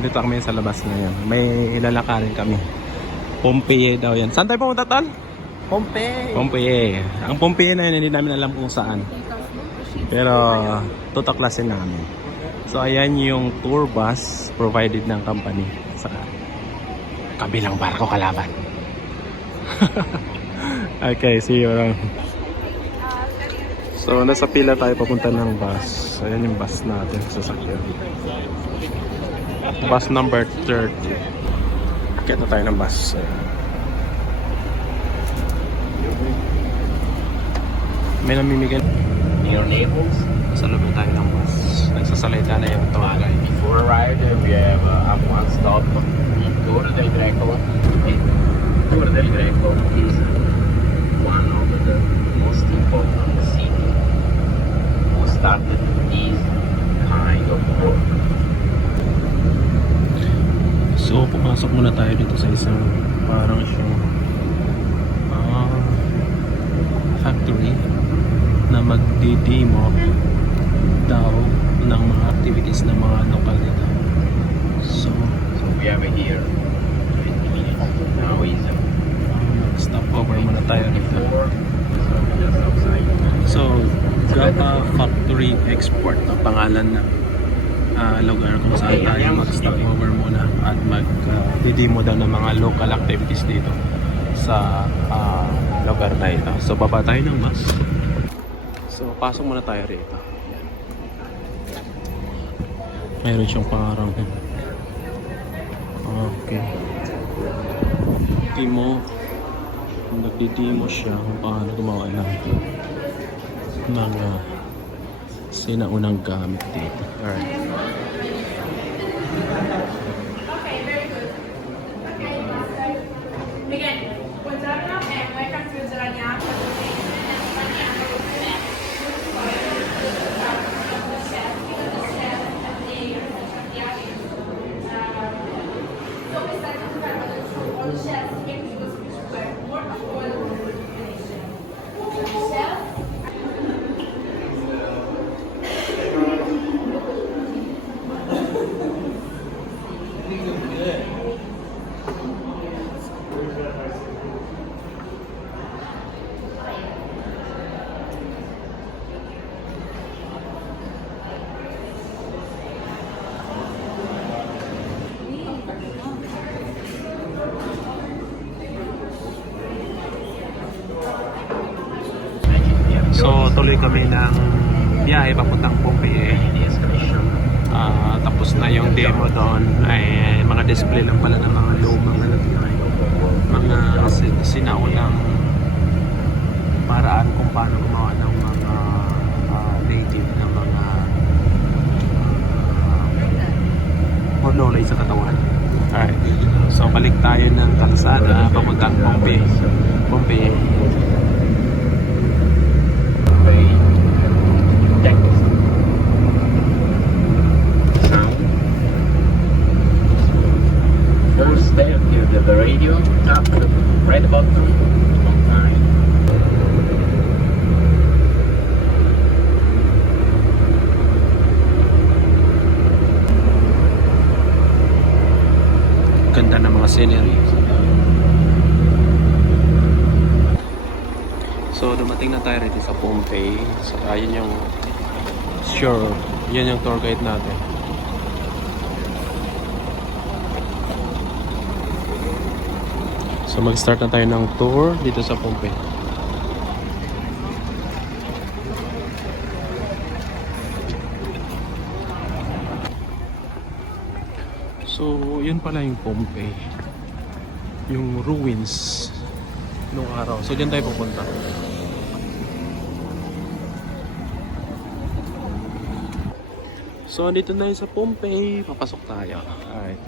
Dito kami sa labas ngayon. May ilalakarin kami. Pompeii daw yan. Saan tayo pumunta, Tol? Pompeii. Pompeii. Ang Pompeii na yun, hindi namin alam kung saan. Pero tutaklasin namin. So ayan yung tour bus provided ng company sa kabilang barko kalaban. Okay, see you around. So nasa pila tayo papunta ng bus. Ayan yung bus natin sasakyan. Bus number 30. Akit na tayo ng bus. May namimigay. Near Naples. Sa loob na tayo ng bus. Nagsasalita na yung tour guide. Before arriving, we have one stop. Torre del Greco. Torre del Greco is one of the most important cities who started this kind of work. So pumasok muna tayo dito sa isang parang siyang factory na magdi-demo daw ng mga activities ng mga lokal dito. So We have it here 20 minutes. Now is stop over muna tayo dito. 4. So just outside. So Gapa Factory Export ang pangalan ng lugar kung saan tayo mag-stop over muna at mag-demo daw ng mga local activities dito sa lugar na ito. So baba tayo ng bus. So pasok muna tayo rito. Mayroon siyang pangarang. Okay. Demo. Nagdi-demo siya kung paano gumawa ng mga sinaunang gamit dito. Alright. So tuloy kami ng biyahe papuntang Pompeii. Tapos na yung demo doon ay mga display lang pala ng mga lumang mga sinaunang paraan kung paano gumawa ng mga native ng mga hornolay sa katawan. Alright. So balik tayo ng kalsada papuntang Pompeii. First step is the radio, tap the red button one time. Ganda ng mga scenery. So dumating na tayo rito sa Pompeii. So yun yung yun yung tour guide natin. So mag-start na tayo ng tour dito sa Pompeii. So yun pala yung Pompeii. Yung ruins nung araw. So dyan tayo pupunta. So dito na yun sa Pompeii. Papasok tayo. Alright.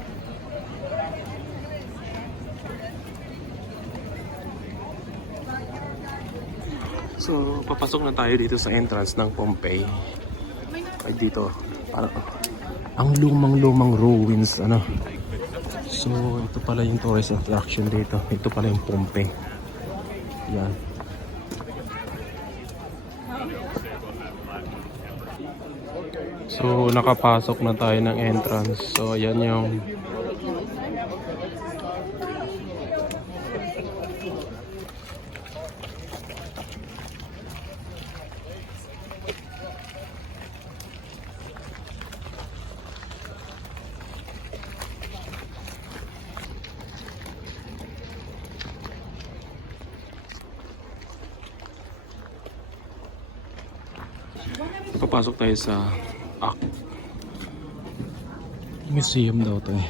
So, papasok na tayo dito sa entrance ng Pompeii. Ay dito, parang ang lumang-lumang ruins, ano. So, ito pala yung tourist attraction dito. Ito pala yung Pompeii. Yan. So, So nakapasok na tayo ng entrance. So ayan yung papasok tayo sa museum daw to eh.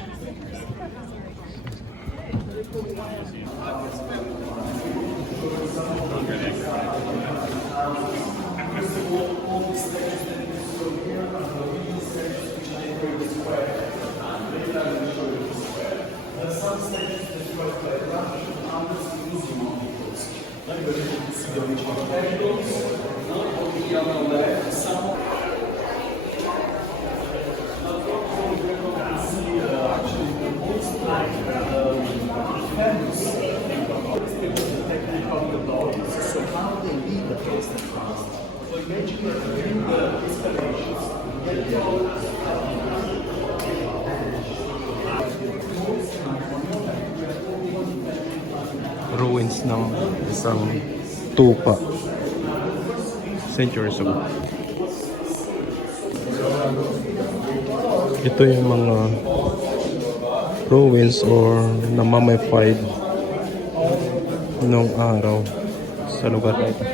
Ruins ng isang tupa centuries ago. Ito yung mga ruins or namamified nung araw sa lugar na ito.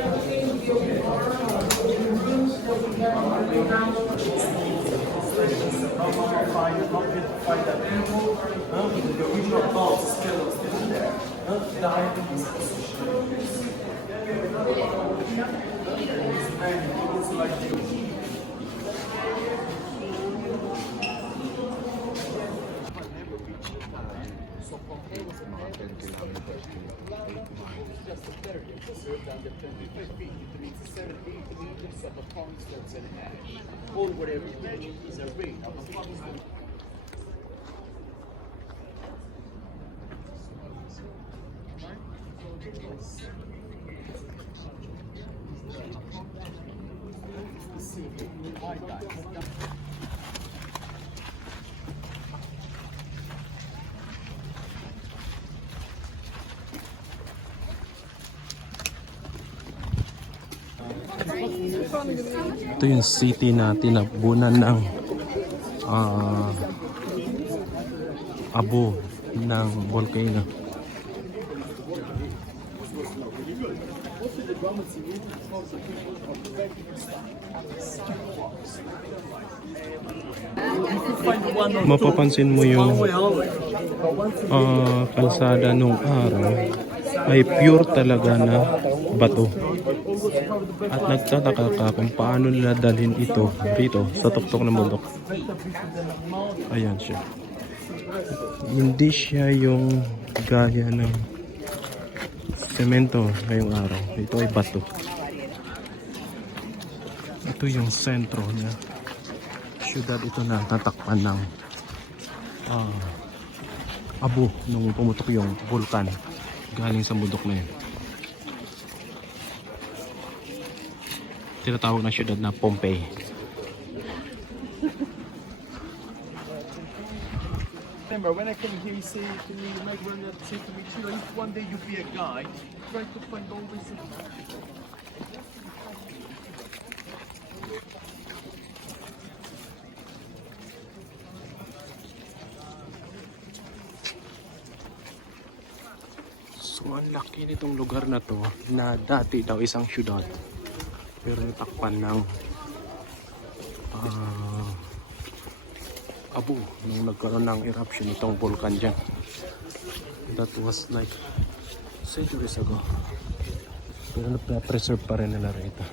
Ito yung city na tinabunan ng abo ng volcano. Mapapansin mo yung kalsada nung araw ay pure talaga na bato. At nagtataka ka kung paano nila dalhin ito dito sa tuktok ng bundok. Ayan siya. Hindi siya yung gaya ng semento ngayong araw. Ito ay bato. Ito yung sentro niya. Syudad ito na tatakpan ng abo nung pumutok yung vulkan galing sa bundok na yun. Tinatawag na syudad na Pompeii. Remember, when I came here, you say to me, like when you say to me, if one day you be a guy, try to find always a So ang laki nitong lugar na to na dati daw isang syudad pero natakpan ng abo nung nagkaroon ng eruption itong volcan dyan. That was like centuries ago, pero na-preserve pa rin nila rito.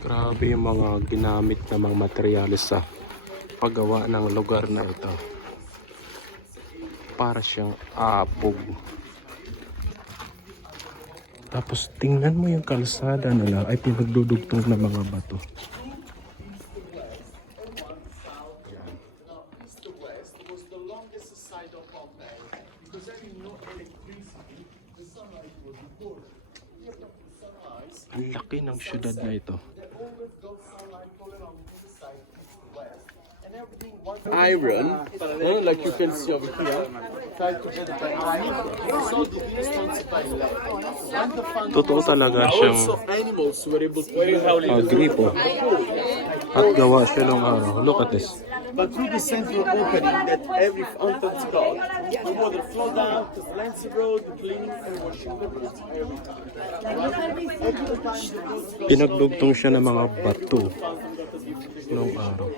Grabe yung mga ginamit na mga materialis sa paggawa ng lugar na ito. Para siyang apog. Tapos tingnan mo yung kalsada nila ay pinagdudugtong ng mga bato. Ang laki ng syudad na ito. iron, like you can see over here. Try to get it by iron. So these ones by leg. And the fun Totoo talaga siyang also animals were able to gripo. At gawa siya ng araw. Look at this. but through the central opening that every untouched God, the water flowed out, the Lancy Road, the cleaning and washing the boots, everything. Every time the boats go Pinagdugtong siya ng mga bato nung araw.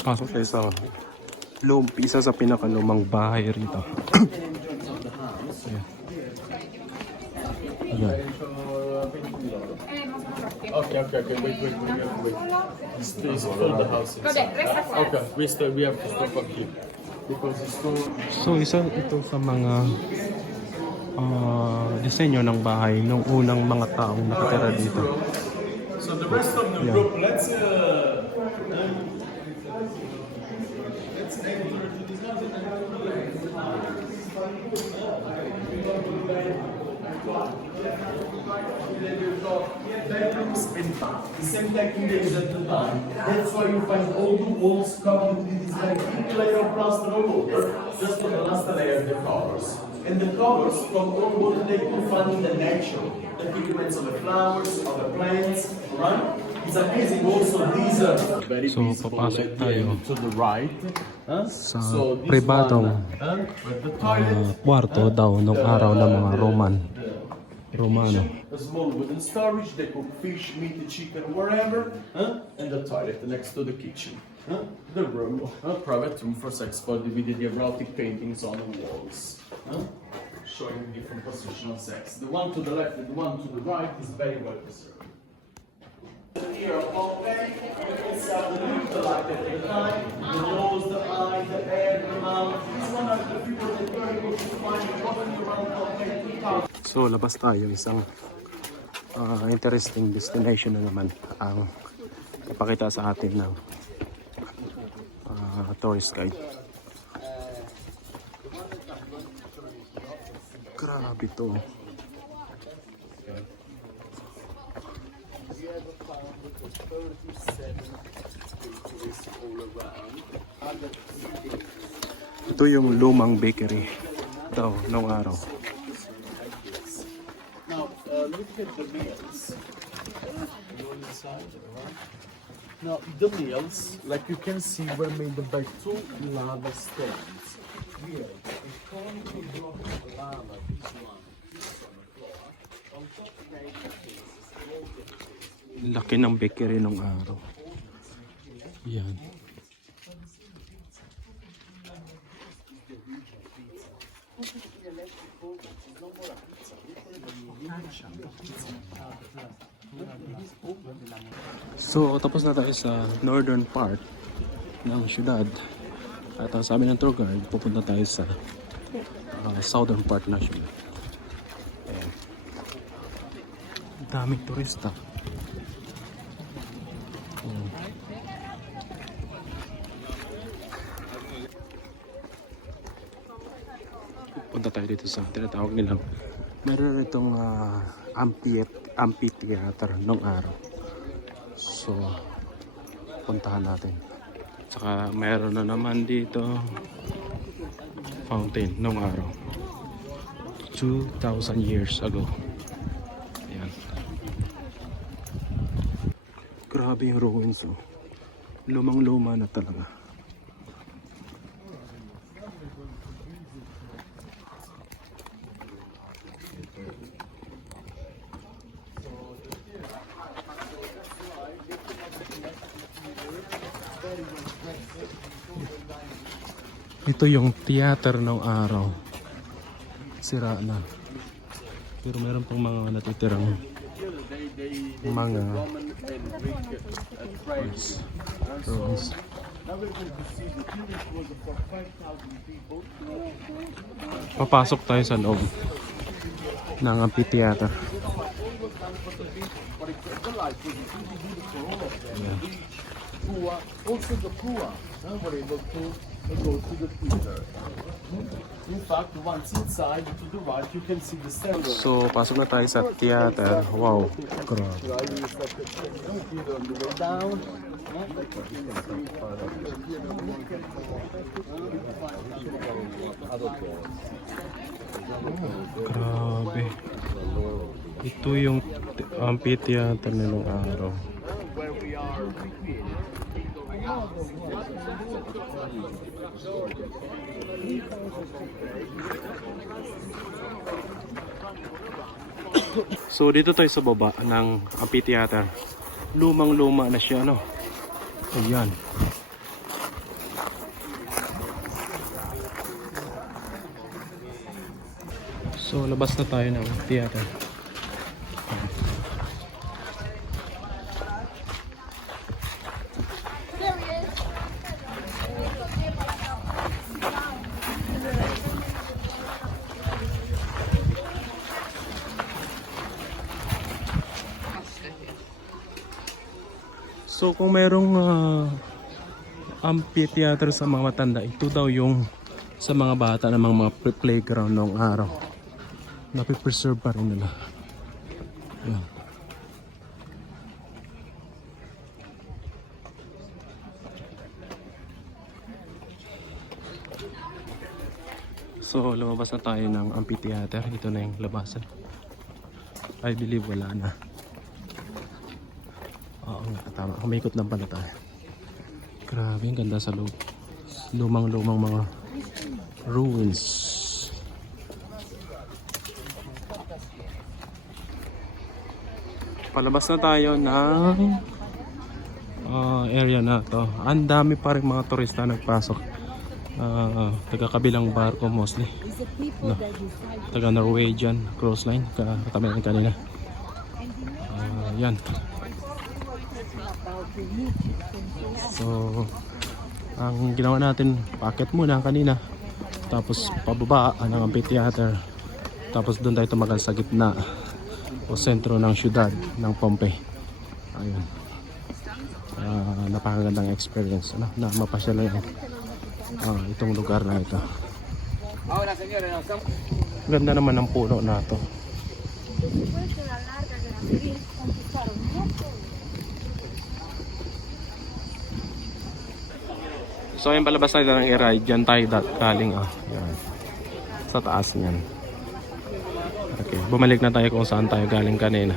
Papasok tayo sa isa sa pinakalumang bahay rito. Ayan. Okay, wait. Please hold the house inside. Okay, we have to stop up here. Because it's too... So isa ito sa mga disenyo ng bahay ng unang mga taong nakatira dito. So the rest of the Yeah. group, let's bedrooms in the same technique they used at the time. That's why you find all the walls covered with this like thick layer of plaster all over, just for the last layer of the covers. And the covers from all what they could find in the nature, the pigments of the flowers, of the plants, right? It's amazing also these are very So, visible papasok at the tayo end to the right. sa So this pribadong one, with the toilet, kwarto daw nung araw ng mga Romano. a small wooden storage, they cook fish, meat, chicken, wherever, and the toilet next to the kitchen. The room, private room for sex, but we did the erotic paintings on the walls, showing different position of sex. The one to the left and the one to the right is very well preserved. Here, okay, you can see how the lips are like at the time, the nose, the eye, the head, the mouth. These one are the people that you're able to find probably around 20,000. So labas tayo isang interesting destination na naman ang ipakita sa atin ng tourist guide. Grabe to. Ito yung lumang bakery daw nung araw. Now, look at the meals. Go inside, alright? Now, the meals, like you can see, were made by two lava stones. Here, a conical block of lava, this one on the floor. On top, Laki ng bakery nung araw. Yan. So, tapos na tayo sa northern part ng syudad. At ang sabi ng tour guide, pupunta tayo sa southern part na syudad. Ayan. Daming turista. Ayan. Punta tayo dito sa tinatawag nilang meron itong amphitheater nung araw. So, puntahan natin. Saka meron na naman dito fountain nung araw. 2,000 years ago. Ayan. Grabe yung ruins, oh. Lumang-luma na talaga. Ito yung theater ng araw. Sira na. Pero meron pang mga natitirang mga ruins. Papasok tayo sa loob ng amphitheater. Also the Kua, were able to and go to the theater. In fact, once inside, to the right, you can see the stairwell. So, pasok na tayo sa theater. Wow, grabe. Theater on the way down. Grabe. Ito yung amphitheater nilang araw. Where we are recreated. So dito tayo sa baba ng amphitheater. Lumang-luma na siya, no? Ayan. So labas na tayo ng theater. So kung mayroong amphitheater sa mga matanda, ito daw yung sa mga bata ng mga playground noong araw. Napipreserve pa rin nila. Ayan. So lumabas na tayo ng amphitheater. Ito na yung labasan. I believe wala na. Oo nga, tama. Umikot lang pala tayo. Grabe, ang ganda sa loob. Lumang-lumang mga ruins. Palabas na tayo ng area na to. Ang dami pa rin mga turista nagpasok. Taga-kabilang barko mostly. No. Taga-Norwegian cruise line. Katabi natin kanina. Yan. So, ang ginawa natin, packet muna kanina. Tapos pababa ng amphitheater. Tapos doon tayo tumagal sa gitna o sentro ng syudad ng Pompey. Ayun. Napakagandang experience na mapasyal na itong lugar na ito. Ganda naman ng puno na ito. So yung palabas tayo ng i-ride, dyan tayo galing yan. Sa taas niyan. Okay, bumalik na tayo kung saan tayo galing kanina.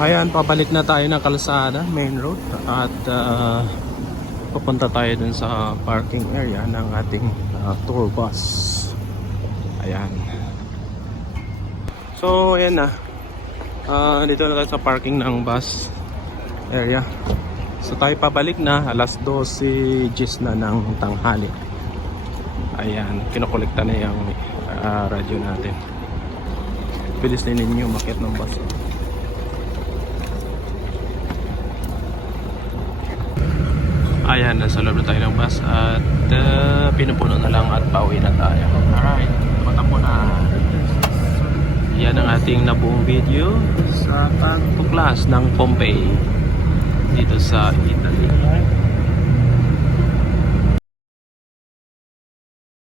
Ayan, pabalik na tayo ng kalsada, main road. At pupunta tayo dun sa parking area ng ating tour bus. Ayan. So ayan na. Dito na tayo sa parking ng bus area. So tayo pabalik na, alas 12:10 na ng tanghali. Ayan, kinokolekta na yung radyo natin. Bilis na ninyo umakyat ng bus. Ayan, nasa loob na tayo ng bus at pinupuno na lang at pauwi na tayo. Alright, tumatakbo na. Yan ang ating nabuong video sa pagtuklas ng Pompey dito sa Italy.